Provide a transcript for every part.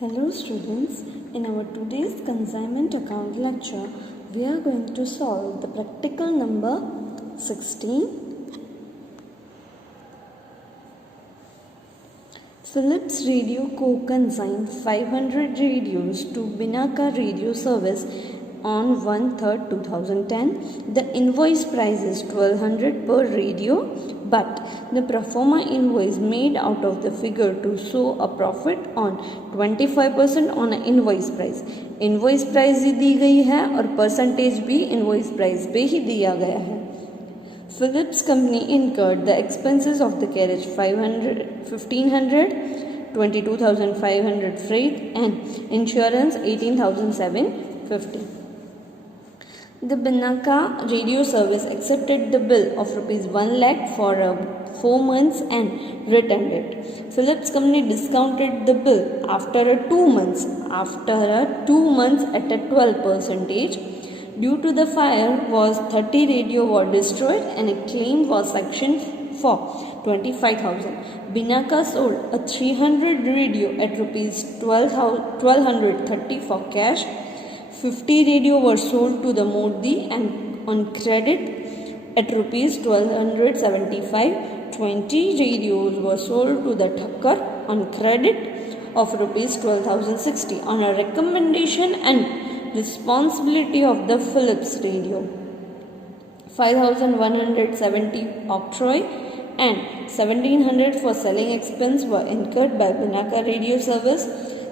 Hello students, in our today's consignment account lecture, we are going to solve the practical number 16. Philips Radio co-consigned 500 radios to Binaka Radio Service on 1/3/2010. The invoice price is 1200 per radio, but the pro forma invoice made out of the figure to show a profit on 25% on invoice price. Invoice price ही दी गई है और percentage भी invoice price पे ही दिया गया है. Philips company incurred the expenses of the carriage 1500, 22,500 freight and insurance 18,750. The Binaka Radio Service accepted the bill of rupees 1 lakh for 4 months and returned it. Philips company discounted the bill after 2 months. After 2 months at a 12%. Due to the fire, was 30 radio were destroyed and a claim was sanctioned for 25,000. Binaka sold a 300 radio at rupees 1230 for cash. 50 radio were sold to the Modi and on credit at rupees 1275. 20 radios were sold to the Thakkar on credit of rupees 12,060 on a recommendation and responsibility of the Philips Radio. 5,170 octroi and 1,700 for selling expense were incurred by Binaka Radio Service.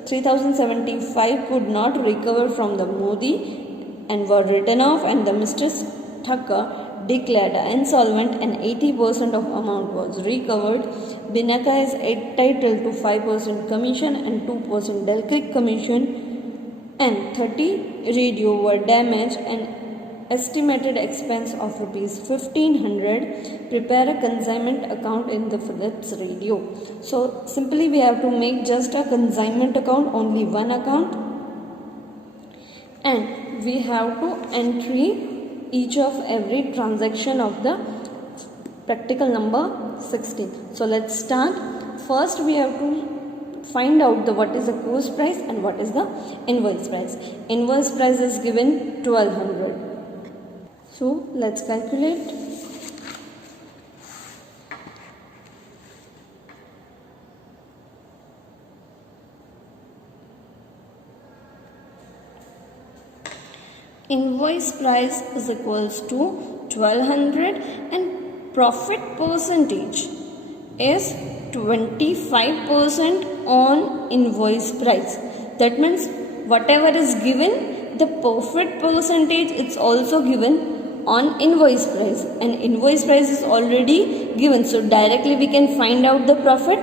3,075 could not recover from the Modi and were written off, and the Mr. Thakkar declared insolvent and 80% of amount was recovered. Binaka is entitled to 5% commission and 2% Del Creek commission, and 30 radio were damaged and estimated expense of rupees 1,500. Prepare a consignment account in the Philips Radio. So simply we have to make just a consignment account, only one account, and we have to entry each of every transaction of the practical number 16. So let's start. First we have to find out what is the cost price and what is the invoice price. Invoice price is given 1200. So let's calculate. Invoice price is equals to 1200 and profit percentage is 25% on invoice price. That means whatever is given, the profit percentage is also given on invoice price, and invoice price is already given, so directly we can find out the profit.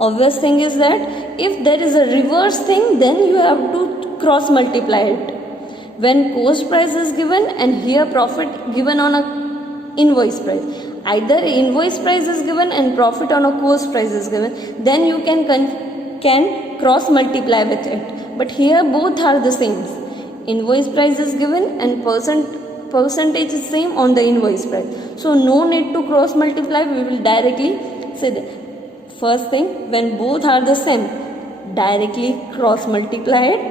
Obvious thing is that if there is a reverse thing, then you have to cross multiply it. When cost price is given and here profit given on a invoice price, either invoice price is given and profit on a cost price is given, then you can cross multiply with it. But here both are the same. Invoice price is given and percentage is same on the invoice price, so no need to cross multiply. We will directly say that first thing, when both are the same, directly cross multiply it,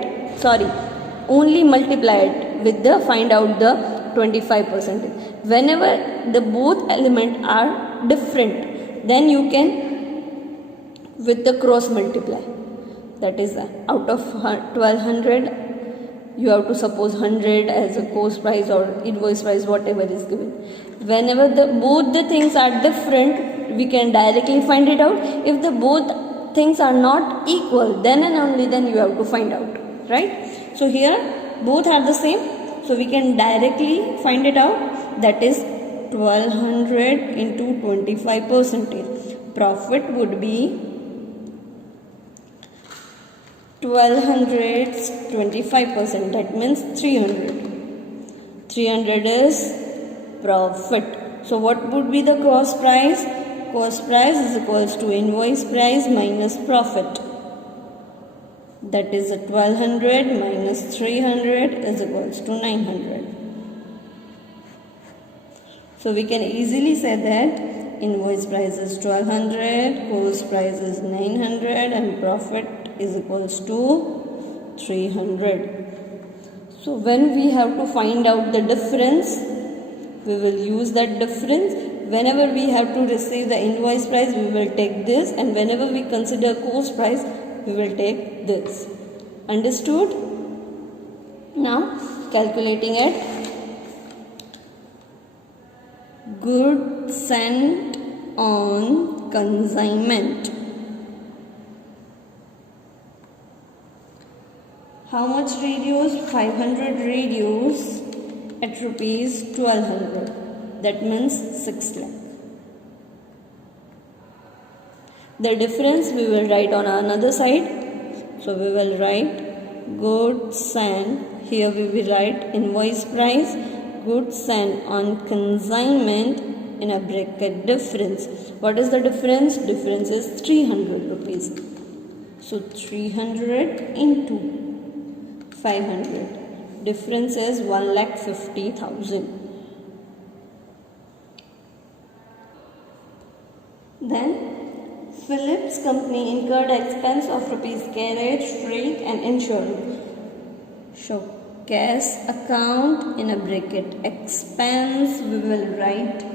only multiply it with the find out the 25%. Whenever the both element are different, then you can with the cross multiply. That is out of 1200 you have to suppose 100 as a cost price or invoice price, whatever is given. Whenever both the things are different, we can directly find it out. If the both things are not equal, then and only then you have to find out, right? So here both are the same, so we can directly find it out. That is 1200 into 25%. Profit would be 1200's 25%, that means 300. 300 is profit. So what would be the cost price? Cost price is equals to invoice price minus profit. That is 1200 minus 300 is equals to 900. So we can easily say that invoice price is 1200, cost price is 900 and profit is equals to 300. So when we have to find out the difference, we will use that difference. Whenever we have to receive the invoice price, we will take this, and whenever we consider cost price, we will take this. Understood? Now calculating it. Goods sent on consignment. How much radios? 500 radios at rupees 1200. That means 6 lakh. The difference we will write on another side. So we will write goods sent. Here we will write invoice price. Goods sent on consignment in a bracket difference. What is the difference? Difference is 300 rupees. So 300 into 500. Difference is 1,50,000. Then Philips company incurred expense of rupees carriage, freight and insurance. So cash account in a bracket expense we will write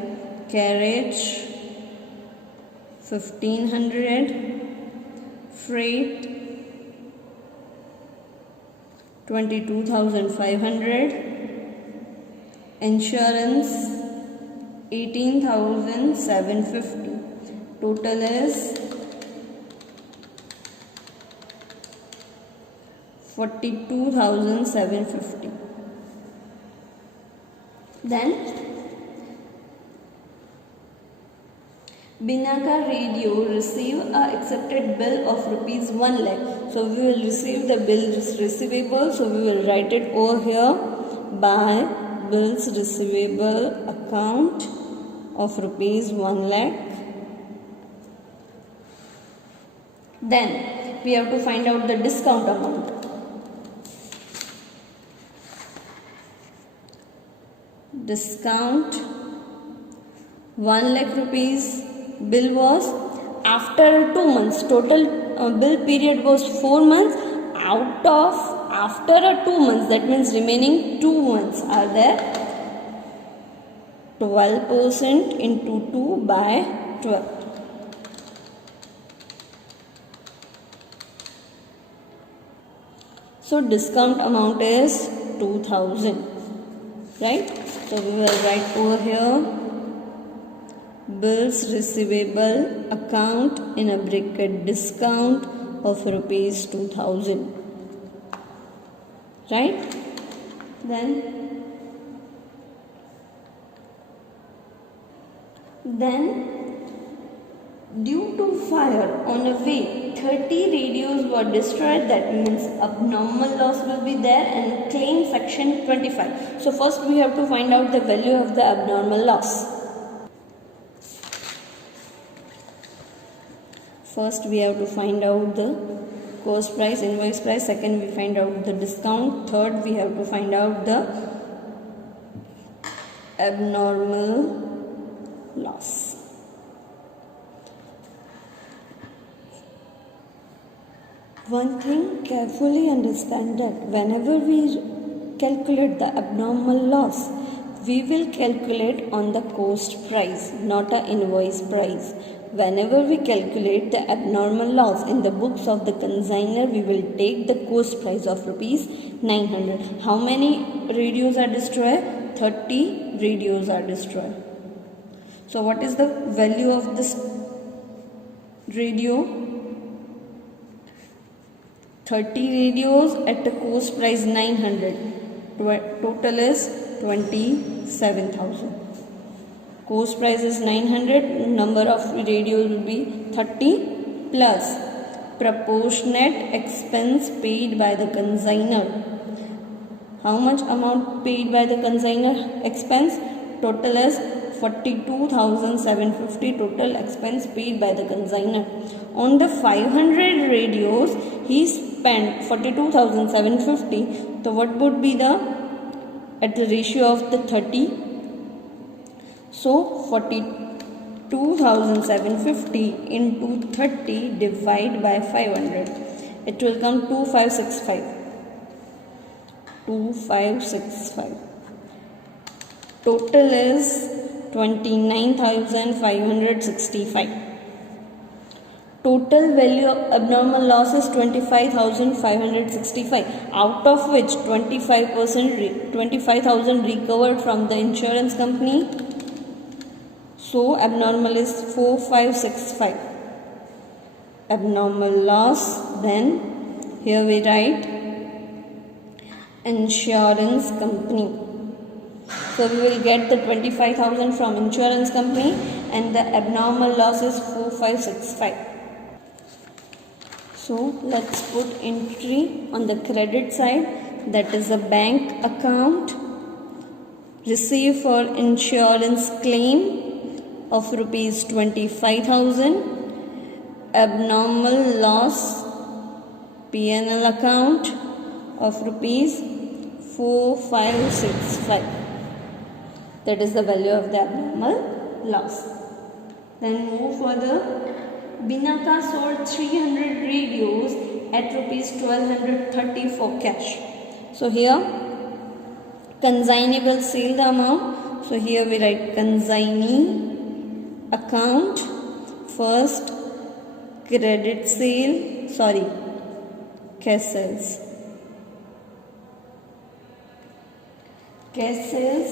carriage 1500, freight 22,500, insurance 18,750. Total is 42,750. Then Binaka Radio receive a accepted bill of rupees 1 lakh. So we will receive the bills receivable. So we will write it over here by bills receivable account of rupees 1 lakh. Then we have to find out the discount amount. Discount 1 lakh rupees. Bill was after 2 months. Total bill period was 4 months. Out of after a 2 months, that means remaining 2 months are there. 12% into 2 by 12. So discount amount is 2,000, right? So we will write over here bills receivable account in a bracket discount of rupees 2,000, right? Then due to fire on a way 30 radios were destroyed. That means abnormal loss will be there, and claim section 25. So first we have to find out the value of the abnormal loss. First we have to find out the cost price, invoice price. Second we find out the discount. Third we have to find out the abnormal loss. One thing, carefully understand that whenever we calculate the abnormal loss, we will calculate on the cost price, not an invoice price. Whenever we calculate the abnormal loss in the books of the consignor, we will take the cost price of rupees 900. How many radios are destroyed? 30 radios are destroyed. So what is the value of this radio? 30 radios at the cost price 900. Total is 27,000. Cost price is 900. Number of radios will be 30 plus proportionate expense paid by the consignor. How much amount paid by the consignor expense? Total is 42,750 total expense paid by the consignor. On the 500 radios, he spent 42,750. So what would be the at the ratio of the 30? So 42,750 into 30 divide by 500. it will come 2565. 2565. Total is 29,565. Total value of abnormal loss is 25,565, out of which 25,000 recovered from the insurance company. So abnormal is 4565. Abnormal loss. Then here we write insurance company. So we will get the 25,000 from insurance company and the abnormal loss is 4565. So let's put entry on the credit side, that is a bank account received for insurance claim of rupees 25,000, abnormal loss P&L account of rupees 4565. That is the value of the abnormal loss. Then move further. Binaka sold 300 radios at rupees 1230 for cash. So here consignable sale the amount. So here we write consignee account, first credit sale, cash sales. Cash sales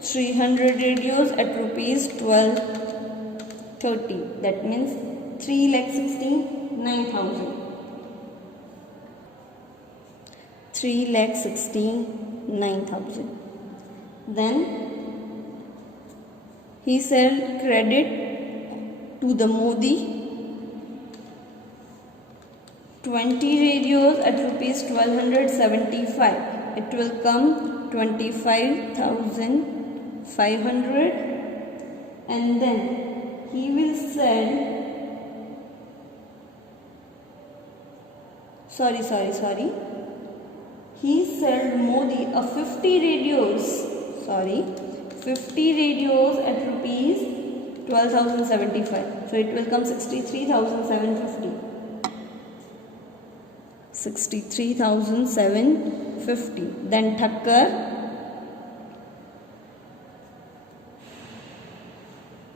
300 radios at rupees 1230. That means 3,69,000. 3,69,000. Then he sold credit to the Modi 20 radios at rupees 1275. It will come 25,500, and then he will sell he sold Modi a 50 radios at rupees 12,075. So it will come 63,750. 63,750. Then Thakkar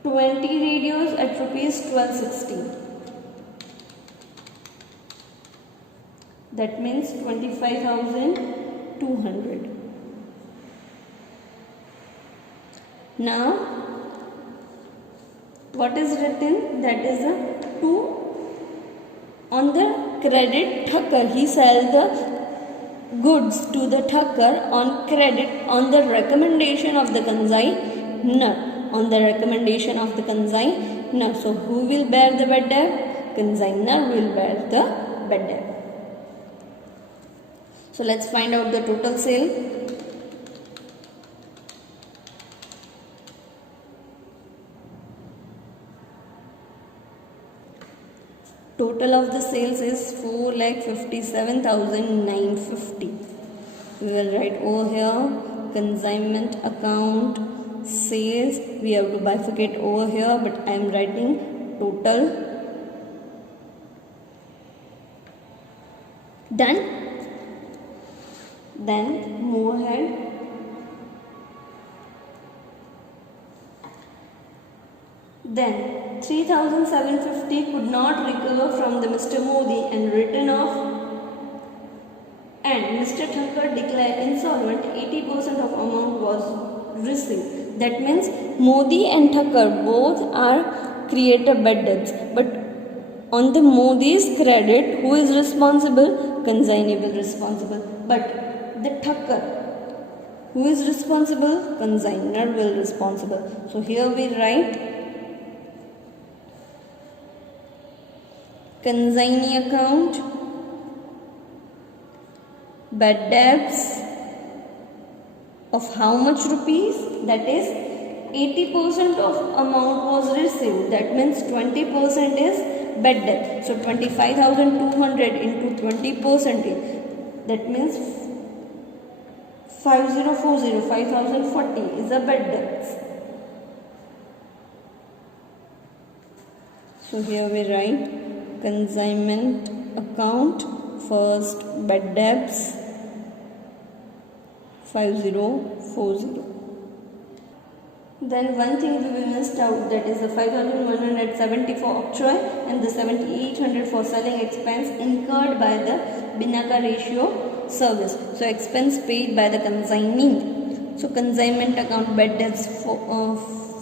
20 radios at rupees 1260. That means 25,200. Now what is written? That is a 2 on the credit Thakkar. He sells the goods to the Thakkar on credit on the recommendation of the consignor. On the recommendation of the consignor. So who will bear the bad debt? Consignor will bear the bad debt. So let's find out the total sale. Total of the sales is 4,57,950. We will write over here consignment account sales. We have to bifurcate over here, but I am writing total. Done. Then move ahead. Then 3,750 could not recover from the Mr. Modi and written off, and Mr. Thakkar declared insolvent. 80% of amount was received. That means Modi and Thakkar both are created bad debts, but on the Modi's credit, who is responsible? Consignable responsible. But the Thakkar, who is responsible? Consignor will responsible. So here we write consignee account, bad debts of how much rupees? That is 80% of amount was received. That means 20% is bad debt. So 25,200 into 20%. That means 5,040 is a bad debt. So here we write consignment account. First, bad debts 5040. Then one thing we will missed out, that is the 5170 for octroi and the 7800 for selling expense incurred by the Binaca ratio service. So expense paid by the consignee. So consignment account bad debts for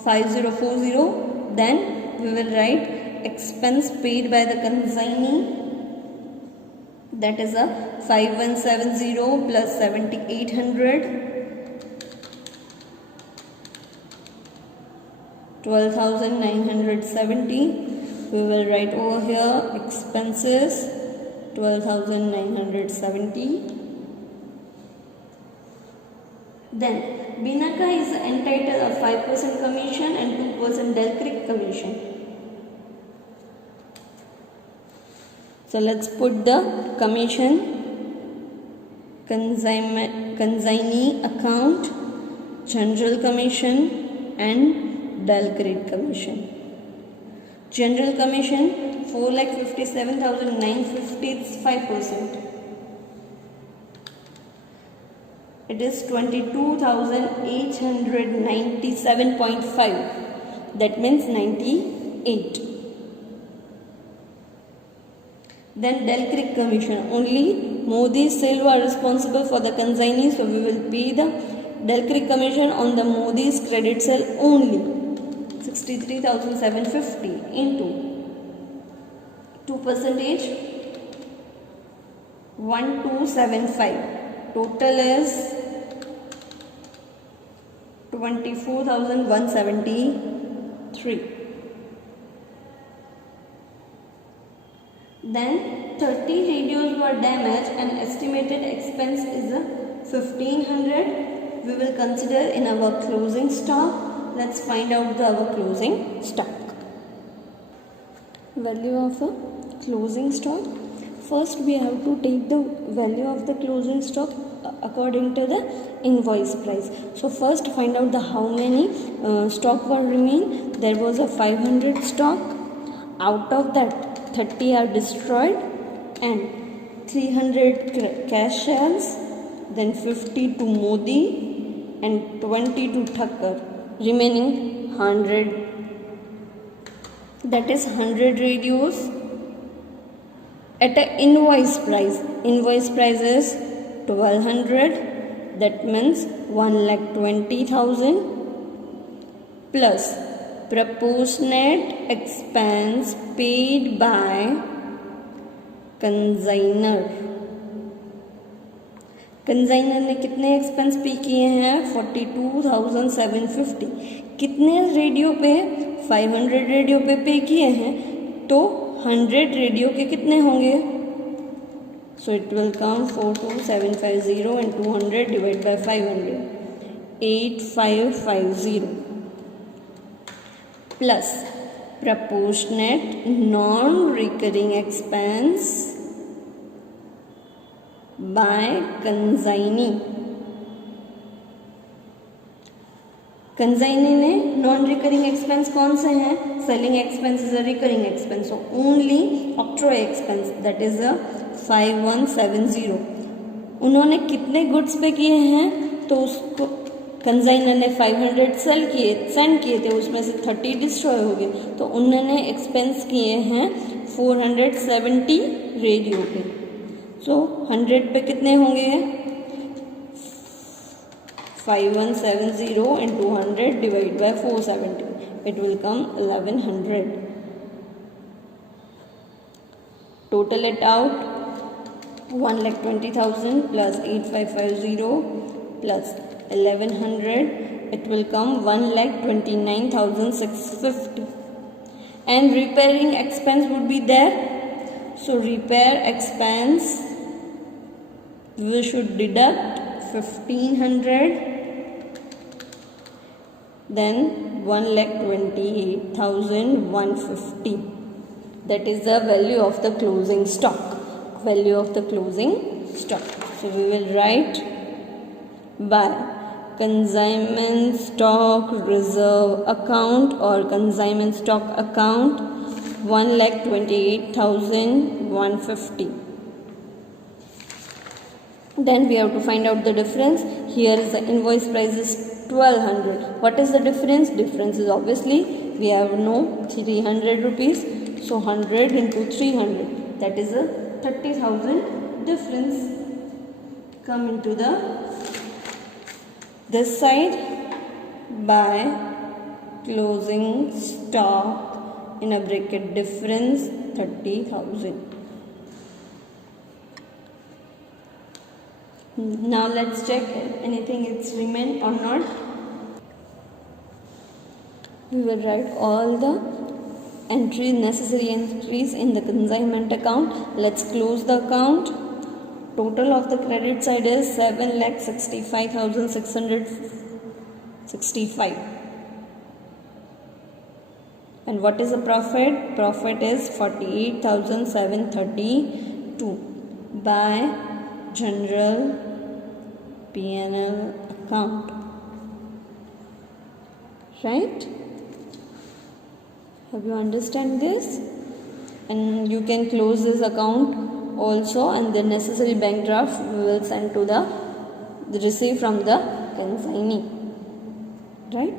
5040. Then we will write expense paid by the consignee, that is a 5170 plus 7800, 12,970. We will write over here expenses 12,970. Then Binaca is entitled a 5% commission and 2% Del Creek commission. So let's put the commission. Consignee account, general commission and Del Creek commission. General commission 4,57,950 is 5%. It is 22,897.5. That means 98. Then Del Creek commission, only Modi Silva are responsible for the consignee, so we will pay the Del Creek commission on the Modi's credit sale only. 63,750 into 2%, 1275. Total is 24,173. Then 30 radios were damaged and estimated expense is 1,500. We will consider in our closing stock. Let's find out our closing stock. Value of a closing stock. First we have to take the value of the closing stock according to the invoice price. So first find out the how many stock were remain. There was a 500 stock. Out of that 30 are destroyed and 300 cash shells, then 50 to Modi and 20 to Thakkar. Remaining 100, that is 100 radios at an invoice price. Invoice price is 1200, that means 1,20,000 plus proportionate expense paid by consignor. Consignor ने कितने expense पे किए हैं 42,750. कितने radio पे 500 radio पे किए हैं, तो 100 रेडियो के कितने होंगे. So it will come 42,750 and 200 divide by 500 8550 plus proportionate non-recurring expense by consignee. Consignee ने नॉन रिकरिंग एक्सपेंस कौन से हैं. Selling expense is a recurring expense, so only octroi expense that is a 5170. उन्होंने कितने goods पे किए हैं, तो उसको कंसाइनर ने 500 सेंड किए थे, उसमें से 30 डिस्ट्रॉय हो गए, तो उन्होंने एक्सपेंस किए हैं 470 रेडियो पे. सो 100 पे कितने होंगे 5170 and 200 divided by 470. It will come 1100. Total it out 1,20,000 plus 8550 plus 1100. It will come 1,29,650. And repairing expense would be there. So repair expense we should deduct 1,500. Then 1,28,150. That is the value of the closing stock. Value of the closing stock. So we will write by consignment stock reserve account or consignment stock account 1,28,150. Then we have to find out the difference. Here is the invoice price is 1200. What is the difference? Difference is obviously we have no 300 rupees. So 100 into 300, that is a 30,000 difference. Come into this side by closing stock in a bracket difference 30,000. Now let's check if anything is remain or not. We will write all the necessary entries in the consignment account. Let's close the account. Total of the credit side is 7,65,665. And what is the profit? Profit is 48,732 by general P&L account. Right? Have you understand this? And you can close this account also, and the necessary bank draft we will send to the receipt from the consignee. Right?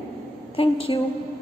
Thank you.